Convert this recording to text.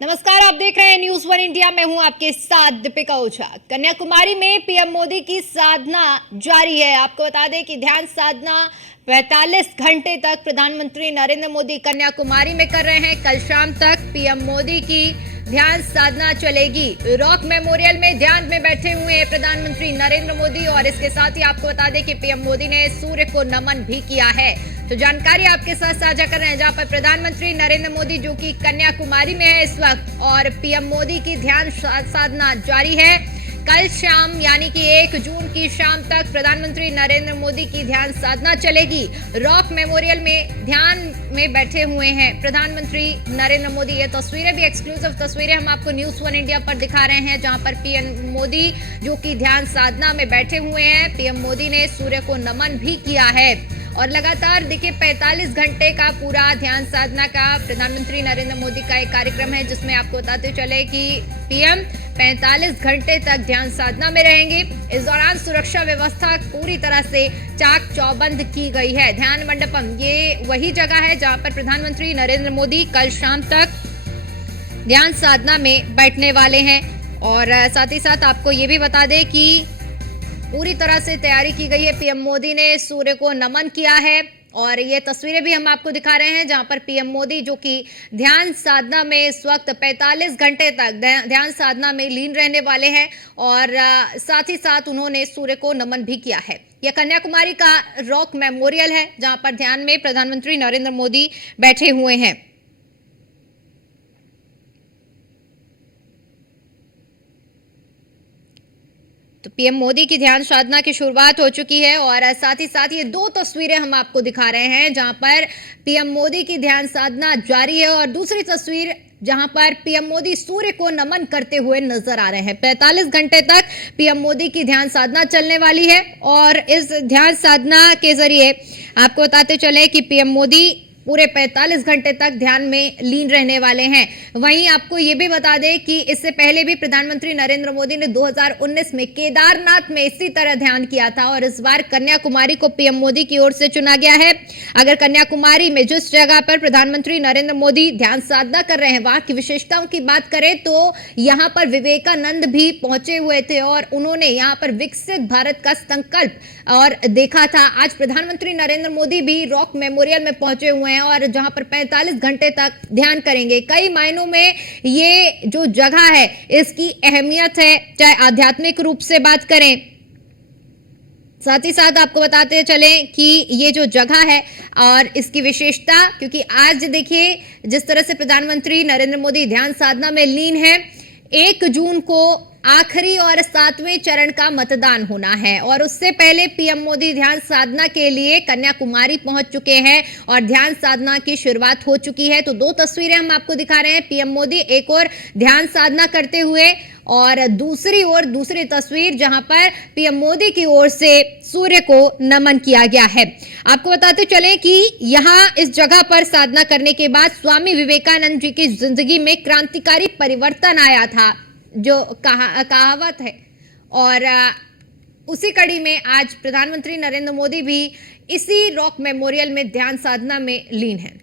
नमस्कार, आप देख रहे हैं न्यूज वन इंडिया। मैं हूं आपके साथ दीपिका ओझा। कन्याकुमारी में पीएम मोदी की साधना जारी है। आपको बता दें कि ध्यान साधना 45 घंटे तक प्रधानमंत्री नरेंद्र मोदी कन्याकुमारी में कर रहे हैं। कल शाम तक पीएम मोदी की ध्यान साधना चलेगी। रॉक मेमोरियल में ध्यान में बैठे हुए हैं प्रधानमंत्री नरेंद्र मोदी। और इसके साथ ही आपको बता दें कि पीएम मोदी ने सूर्य को नमन भी किया है। तो जानकारी आपके साथ साझा कर रहे हैं, जहां पर प्रधानमंत्री नरेंद्र मोदी जो कि कन्याकुमारी में है इस वक्त, और पीएम मोदी की ध्यान साधना जारी है। कल शाम यानी कि 1 जून की शाम तक प्रधानमंत्री नरेंद्र मोदी की ध्यान साधना चलेगी। रॉक मेमोरियल में ध्यान में बैठे हुए हैं प्रधानमंत्री नरेंद्र मोदी। ये तस्वीरें भी एक्सक्लूसिव तस्वीरें हम आपको न्यूज वन इंडिया पर दिखा रहे हैं, जहां पर पीएम मोदी जो कि ध्यान साधना में बैठे हुए हैं। पीएम मोदी ने सूर्य को नमन भी किया है और लगातार देखिए 45 घंटे का पूरा ध्यान साधना का प्रधानमंत्री नरेंद्र मोदी का एक कार्यक्रम है, जिसमें आपको बताते चले कि पीएम 45 घंटे तक ध्यान साधना में रहेंगे। इस दौरान सुरक्षा व्यवस्था पूरी तरह से चाक चौबंद की गई है। ध्यान मंडपम ये वही जगह है जहां पर प्रधानमंत्री नरेंद्र मोदी कल शाम तक ध्यान साधना में बैठने वाले हैं। और साथ ही साथ आपको ये भी बता दें कि पूरी तरह से तैयारी की गई है। पीएम मोदी ने सूर्य को नमन किया है और ये तस्वीरें भी हम आपको दिखा रहे हैं, जहां पर पीएम मोदी जो कि ध्यान साधना में इस वक्त 45 घंटे तक ध्यान साधना में लीन रहने वाले हैं। और साथ ही साथ उन्होंने सूर्य को नमन भी किया है। यह कन्याकुमारी का रॉक मेमोरियल है, जहां पर ध्यान में प्रधानमंत्री नरेंद्र मोदी बैठे हुए हैं। तो पीएम मोदी की ध्यान साधना की शुरुआत हो चुकी है। और साथ ही साथ ये 2 तस्वीरें हम आपको दिखा रहे हैं, जहां पर पीएम मोदी की ध्यान साधना जारी है और दूसरी तस्वीर जहां पर पीएम मोदी सूर्य को नमन करते हुए नजर आ रहे हैं। 45 घंटे तक पीएम मोदी की ध्यान साधना चलने वाली है और इस ध्यान साधना के जरिए आपको बताते चले कि पीएम मोदी पूरे 45 घंटे तक ध्यान में लीन रहने वाले हैं। वहीं आपको ये भी बता दें कि इससे पहले भी प्रधानमंत्री नरेंद्र मोदी ने 2019 में केदारनाथ में इसी तरह ध्यान किया था और इस बार कन्याकुमारी को पीएम मोदी की ओर से चुना गया है। अगर कन्याकुमारी में जिस जगह पर प्रधानमंत्री नरेंद्र मोदी ध्यान साधना कर रहे हैं वहां की विशेषताओं की बात करें तो यहाँ पर विवेकानंद भी पहुंचे हुए थे और उन्होंने यहाँ पर विकसित भारत का संकल्प और देखा था। आज प्रधानमंत्री नरेंद्र मोदी भी रॉक मेमोरियल में पहुंचे हुए हैं और जहां पर 45 घंटे तक ध्यान करेंगे। कई मायनों में ये जो जगह है इसकी अहमियत है, चाहे आध्यात्मिक रूप से बात करें। साथ ही साथ आपको बताते चलें कि ये जो जगह है और इसकी विशेषता, क्योंकि आज देखिए जिस तरह से प्रधानमंत्री नरेंद्र मोदी ध्यान साधना में लीन है, 1 जून को आखिरी और 7वें चरण का मतदान होना है और उससे पहले पीएम मोदी ध्यान साधना के लिए कन्याकुमारी पहुंच चुके हैं और ध्यान साधना की शुरुआत हो चुकी है। तो 2 तस्वीरें हम आपको दिखा रहे हैं, पीएम मोदी एक और ध्यान साधना करते हुए और दूसरी ओर दूसरी तस्वीर जहां पर पीएम मोदी की ओर से सूर्य को नमन किया गया है। आपको बताते चले कि यहां इस जगह पर साधना करने के बाद स्वामी विवेकानंद जी की जिंदगी में क्रांतिकारी परिवर्तन आया था, जो कहावत है। और उसी कड़ी में आज प्रधानमंत्री नरेंद्र मोदी भी इसी रॉक मेमोरियल में ध्यान साधना में लीन हैं।